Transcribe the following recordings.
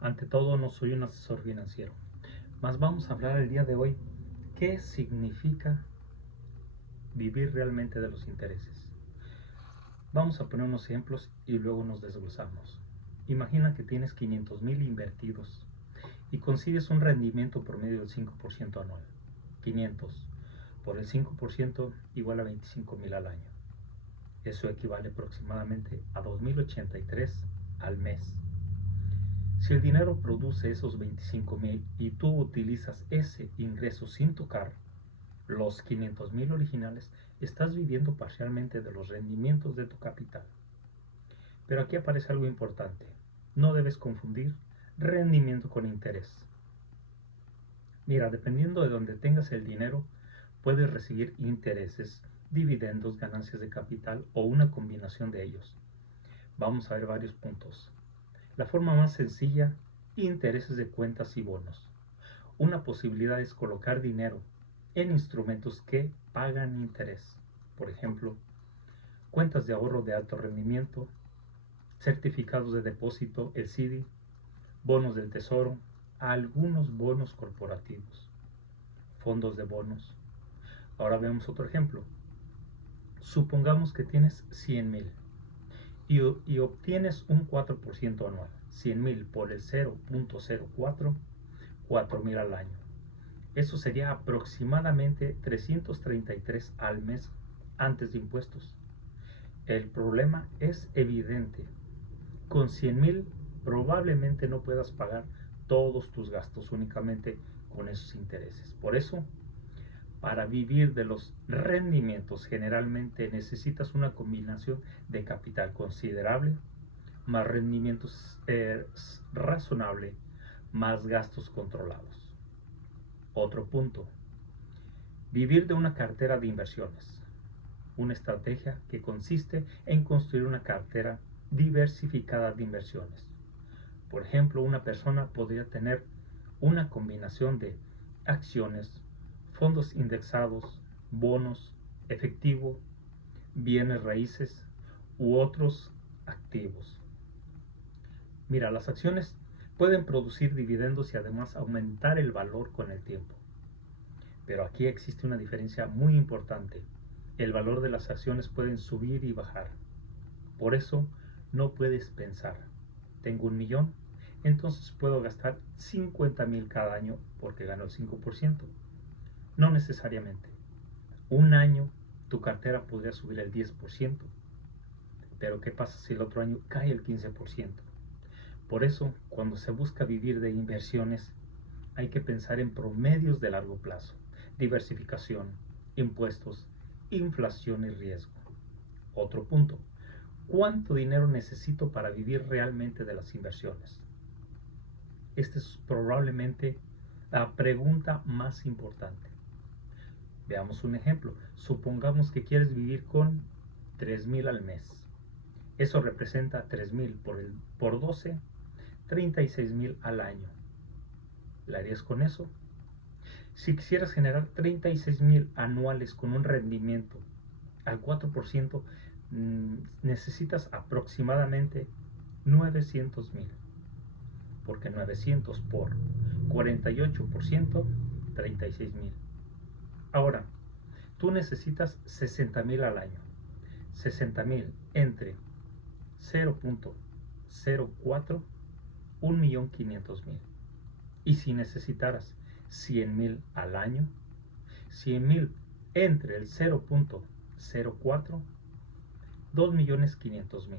Ante todo, no soy un asesor financiero, mas vamos a hablar el día de hoy qué significa vivir realmente de los intereses. Vamos a poner unos ejemplos y luego nos desglosamos. Imagina que tienes 500,000 invertidos y consigues un rendimiento promedio del 5% anual. 500 por el 5% igual a 25,000 al año. Eso equivale aproximadamente a 2,083 al mes. Si el dinero produce esos 25,000 y tú utilizas ese ingreso sin tocar los 500,000 originales, estás viviendo parcialmente de los rendimientos de tu capital. Pero aquí aparece algo importante. No debes confundir rendimiento con interés. Mira, dependiendo de donde tengas el dinero, puedes recibir intereses, dividendos, ganancias de capital o una combinación de ellos. Vamos a ver varios puntos. La forma más sencilla, intereses de cuentas y bonos. Una posibilidad es colocar dinero en instrumentos que pagan interés. Por ejemplo, cuentas de ahorro de alto rendimiento, certificados de depósito, el CDI, bonos del tesoro, algunos bonos corporativos, fondos de bonos. Ahora vemos otro ejemplo. Supongamos que tienes 100,000 y obtienes un 4% anual. 100,000 por el 0.04, 4,000 al año. Eso sería aproximadamente 333 al mes antes de impuestos. El problema es evidente. Con 100,000 probablemente no puedas pagar todos tus gastos únicamente con esos intereses. Por eso, para vivir de los rendimientos generalmente necesitas una combinación de capital considerable, más rendimientos razonable, más gastos controlados. Otro punto, vivir de una cartera de inversiones. Una estrategia que consiste en construir una cartera diversificada de inversiones. Por ejemplo, una persona podría tener una combinación de acciones, fondos indexados, bonos, efectivo, bienes raíces u otros activos. Mira, las acciones pueden producir dividendos y además aumentar el valor con el tiempo. Pero aquí existe una diferencia muy importante. El valor de las acciones pueden subir y bajar. Por eso no puedes pensar, tengo 1,000,000, entonces puedo gastar 50,000 cada año porque gano el 5%. No necesariamente. Un año tu cartera podría subir el 10%, pero ¿qué pasa si el otro año cae el 15%? Por eso, cuando se busca vivir de inversiones, hay que pensar en promedios de largo plazo, diversificación, impuestos, inflación y riesgo. Otro punto, ¿cuánto dinero necesito para vivir realmente de las inversiones? Esta es probablemente la pregunta más importante. Veamos un ejemplo. Supongamos que quieres vivir con 3,000 al mes. Eso representa 3,000 por 12, 36,000 al año. ¿La harías con eso? Si quisieras generar 36,000 anuales con un rendimiento al 4%, necesitas aproximadamente 900,000. Porque 900 por 48%, 36,000. Ahora, tú necesitas 60,000 al año. 60,000 entre 0.04, 1,500,000. Y si necesitaras 100,000 al año, 100,000 entre el 0.04, 2,500,000.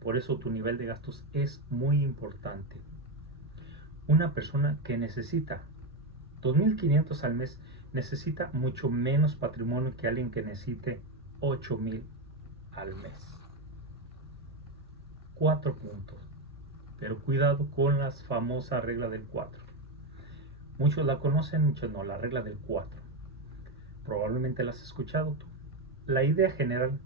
Por eso tu nivel de gastos es muy importante. Una persona que necesita 2,500 al mes necesita mucho menos patrimonio que alguien que necesite 8,000 al mes. 4 puntos. Pero cuidado con la famosa regla del 4. Muchos la conocen, muchos no, la regla del 4. Probablemente la has escuchado tú. La idea general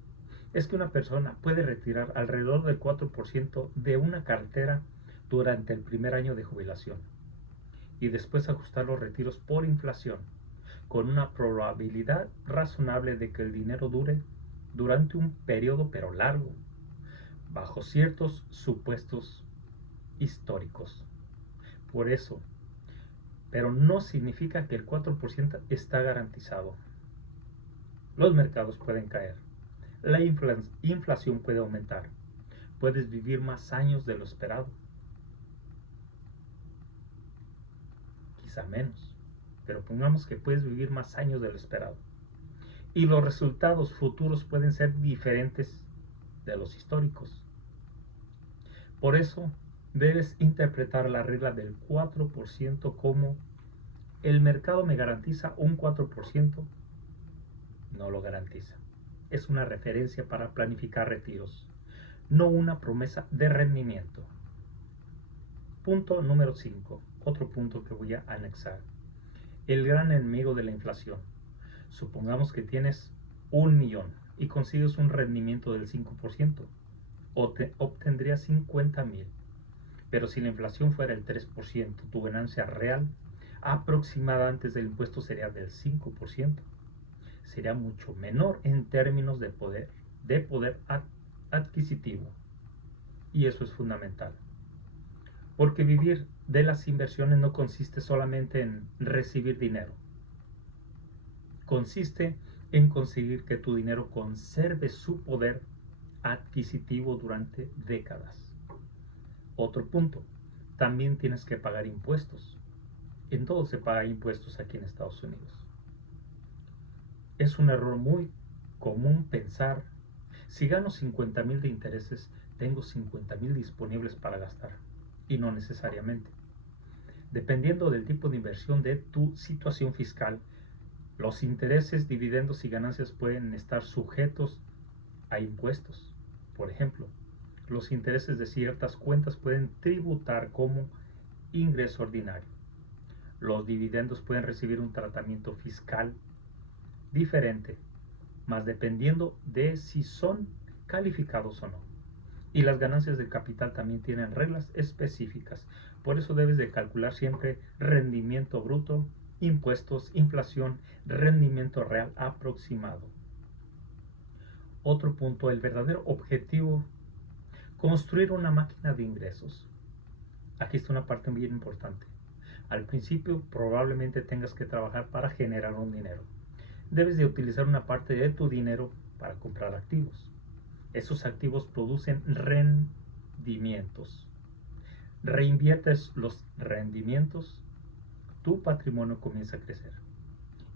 es que una persona puede retirar alrededor del 4% de una cartera durante el primer año de jubilación y después ajustar los retiros por inflación, con una probabilidad razonable de que el dinero dure durante un periodo pero largo, bajo ciertos supuestos históricos. Por eso, pero no significa que el 4% está garantizado. Los mercados pueden caer, la inflación puede aumentar, puedes vivir más años de lo esperado, quizá menos, pero pongamos que puedes vivir más años de lo esperado. Y los resultados futuros pueden ser diferentes de los históricos. Por eso, debes interpretar la regla del 4% como el mercado me garantiza un 4%, no lo garantiza. Es una referencia para planificar retiros, no una promesa de rendimiento. Punto número 5, otro punto que voy a anexar. El gran enemigo de la inflación. Supongamos que tienes 1,000,000 y consigues un rendimiento del 5%, obtendrías 50,000. Pero si la inflación fuera el 3%, tu ganancia real aproximada antes del impuesto sería del 5%. Sería mucho menor en términos de poder adquisitivo. Y eso es fundamental. Porque vivir de las inversiones no consiste solamente en recibir dinero. Consiste en conseguir que tu dinero conserve su poder adquisitivo durante décadas. Otro punto, también tienes que pagar impuestos. En todo se paga impuestos aquí en Estados Unidos. Es un error muy común pensar, si gano 50,000 de intereses, tengo 50,000 disponibles para gastar. Y no necesariamente. Dependiendo del tipo de inversión de tu situación fiscal, los intereses, dividendos y ganancias pueden estar sujetos a impuestos. Por ejemplo, los intereses de ciertas cuentas pueden tributar como ingreso ordinario. Los dividendos pueden recibir un tratamiento fiscal diferente, más dependiendo de si son calificados o no. Y las ganancias de capital también tienen reglas específicas. Por eso debes de calcular siempre rendimiento bruto, impuestos, inflación, rendimiento real aproximado. Otro punto, el verdadero objetivo, construir una máquina de ingresos. Aquí está una parte bien importante. Al principio probablemente tengas que trabajar para generar un dinero. Debes de utilizar una parte de tu dinero para comprar activos. Esos activos producen rendimientos. Reinviertes los rendimientos, tu patrimonio comienza a crecer.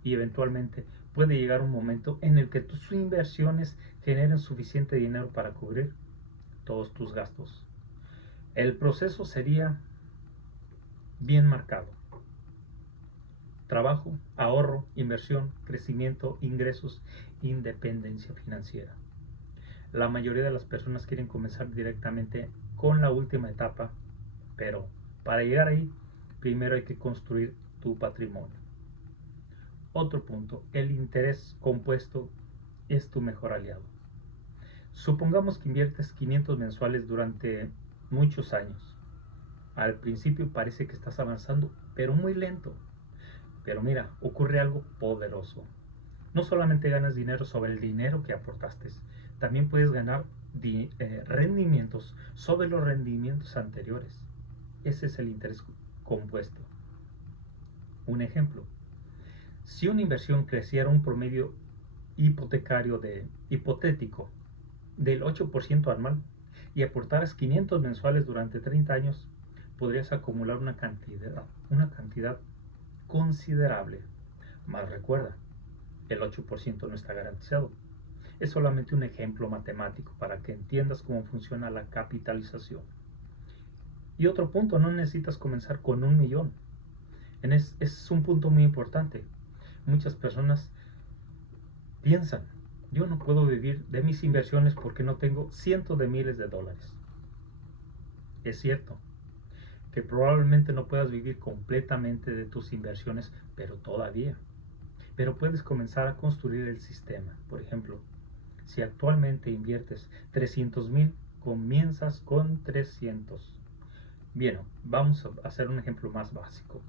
Y eventualmente puede llegar un momento en el que tus inversiones generen suficiente dinero para cubrir todos tus gastos. El proceso sería bien marcado. Trabajo, ahorro, inversión, crecimiento, ingresos, independencia financiera. La mayoría de las personas quieren comenzar directamente con la última etapa, pero para llegar ahí, primero hay que construir tu patrimonio. Otro punto, el interés compuesto es tu mejor aliado. Supongamos que inviertes 500 mensuales durante muchos años. Al principio parece que estás avanzando, pero muy lento. Pero mira, ocurre algo poderoso. No solamente ganas dinero sobre el dinero que aportaste, también puedes ganar rendimientos sobre los rendimientos anteriores. Ese es el interés compuesto. Un ejemplo, si una inversión creciera un promedio hipotético del 8% anual y aportaras 500 mensuales durante 30 años, podrías acumular una cantidad considerable. Mas recuerda, el 8% no está garantizado. Es solamente un ejemplo matemático para que entiendas cómo funciona la capitalización. Y otro punto, no necesitas comenzar con 1,000,000. Es un punto muy importante. Muchas personas piensan, yo no puedo vivir de mis inversiones porque no tengo cientos de miles de dólares. Es cierto que probablemente no puedas vivir completamente de tus inversiones, pero puedes comenzar a construir el sistema. Por ejemplo, si actualmente inviertes 300,000, comienzas con 300. Bien, vamos a hacer un ejemplo más básico.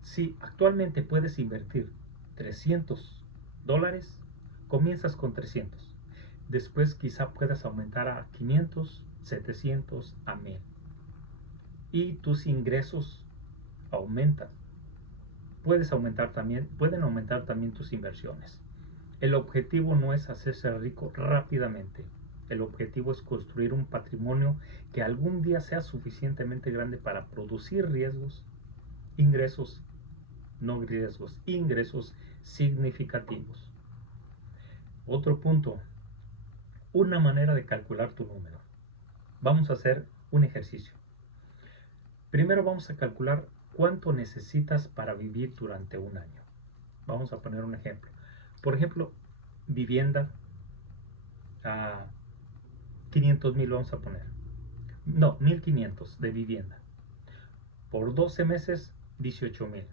Si actualmente puedes invertir $300, comienzas con 300. Después quizá puedas aumentar a 500, 700, a 1000. y tus ingresos aumentan. Pueden aumentar también tus inversiones. El objetivo no es hacerse rico rápidamente. El objetivo es construir un patrimonio que algún día sea suficientemente grande para producir ingresos significativos. Otro punto, una manera de calcular tu número. Vamos a hacer un ejercicio. Primero vamos a calcular cuánto necesitas para vivir durante un año. Vamos a poner un ejemplo. Por ejemplo, vivienda a 500,000 vamos a poner. No, 1,500 de vivienda. Por 12 meses, 18,000.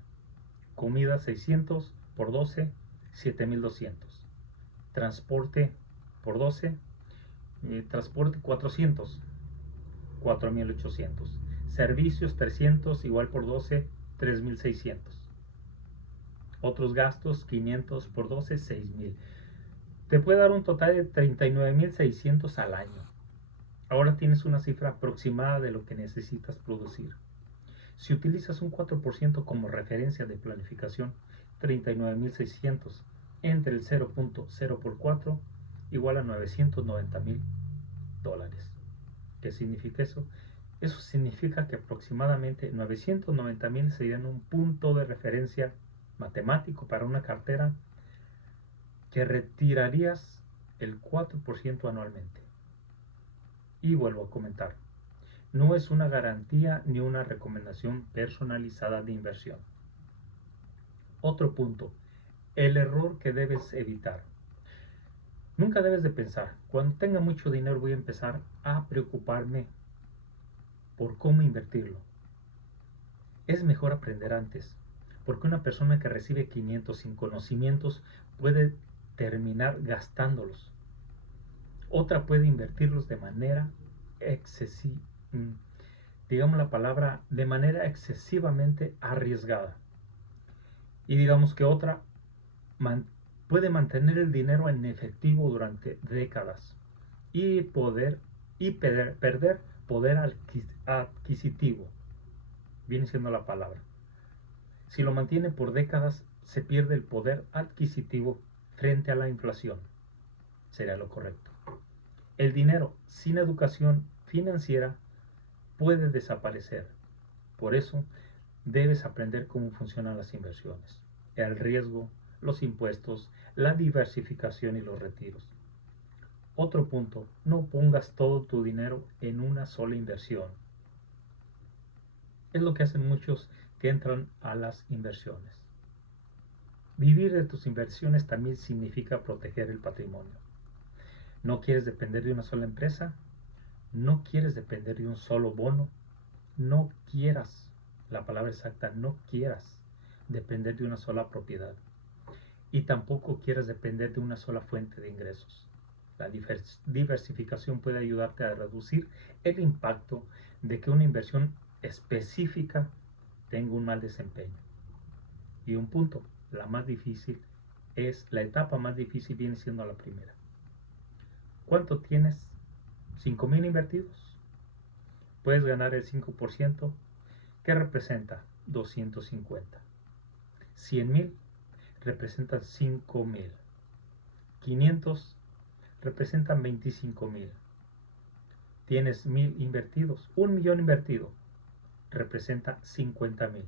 Comida 600 por 12, 7,200. Transporte por 12, transporte 400, 4,800. Servicios 300, igual por 12, 3,600. Otros gastos 500 por 12, 6,000. Te puede dar un total de 39,600 al año. Ahora tienes una cifra aproximada de lo que necesitas producir. Si utilizas un 4% como referencia de planificación, 39,600 entre el 0.0 por 4 igual a $990,000. ¿Qué significa eso? Eso significa que aproximadamente 990,000 serían un punto de referencia matemático para una cartera que retirarías el 4% anualmente. Y vuelvo a comentar, no es una garantía ni una recomendación personalizada de inversión. Otro punto, el error que debes evitar. Nunca debes de pensar, cuando tenga mucho dinero voy a empezar a preocuparme por cómo invertirlo. Es mejor aprender antes, porque una persona que recibe 500 sin conocimientos puede terminar gastándolos. Otra puede invertirlos de manera de manera excesivamente arriesgada. Y digamos que otra puede mantener el dinero en efectivo durante décadas y perder poder adquisitivo. Viene siendo la palabra. Si lo mantiene por décadas, se pierde el poder adquisitivo frente a la inflación. Sería lo correcto. El dinero sin educación financiera puede desaparecer. Por eso, debes aprender cómo funcionan las inversiones, el riesgo, los impuestos, la diversificación y los retiros. Otro punto, no pongas todo tu dinero en una sola inversión. Es lo que hacen muchos que entran a las inversiones. Vivir de tus inversiones también significa proteger el patrimonio. ¿No quieres depender de una sola empresa? ¿No quieres depender de un solo bono? No quieras, la palabra exacta, no quieras depender de una sola propiedad. Y tampoco quieras depender de una sola fuente de ingresos. La diversificación puede ayudarte a reducir el impacto de que una inversión específica tenga un mal desempeño. Y un punto, la etapa más difícil viene siendo la primera. ¿Cuánto tienes? 5,000 invertidos. Puedes ganar el 5%, que representa 250. 100,000 representan 5,000. 500 representan 25,000. Tienes 1,000 invertidos. 1,000,000 invertido representa 50,000.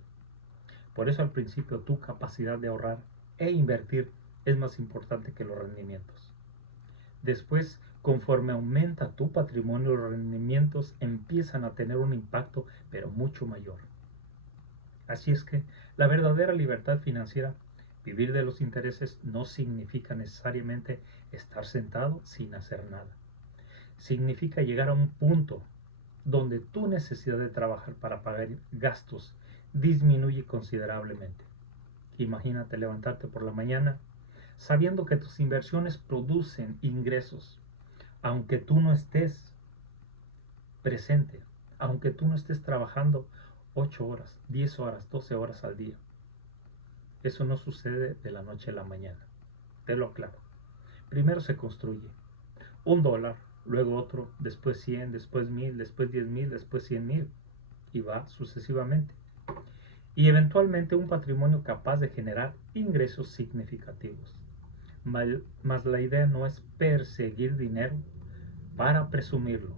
Por eso al principio tu capacidad de ahorrar e invertir es más importante que los rendimientos. Después, conforme aumenta tu patrimonio, los rendimientos empiezan a tener un impacto, pero mucho mayor. Así es que la verdadera libertad financiera, vivir de los intereses, no significa necesariamente estar sentado sin hacer nada. Significa llegar a un punto donde tu necesidad de trabajar para pagar gastos disminuye considerablemente. Imagínate levantarte por la mañana sabiendo que tus inversiones producen ingresos, aunque tú no estés presente, aunque tú no estés trabajando 8 horas, 10 horas, 12 horas al día. Eso no sucede de la noche a la mañana, te lo aclaro. Primero se construye $1, luego otro, después 100, después 1,000, después 10,000, después 100,000. y va sucesivamente. Y eventualmente un patrimonio capaz de generar ingresos significativos. Mas la idea no es perseguir dinero para presumirlo.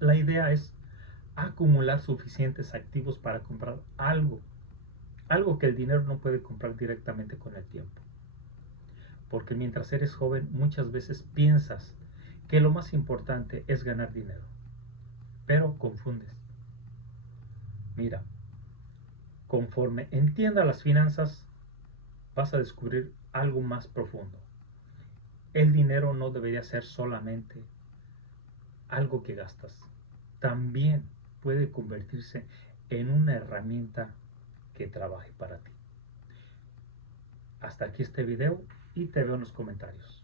La idea es acumular suficientes activos para comprar algo que el dinero no puede comprar directamente con el tiempo. Porque mientras eres joven muchas veces piensas que lo más importante es ganar dinero, pero confundes. Mira, conforme entiendas las finanzas, vas a descubrir algo más profundo. El dinero no debería ser solamente algo que gastas. También puede convertirse en una herramienta que trabaje para ti. Hasta aquí este video y te veo en los comentarios.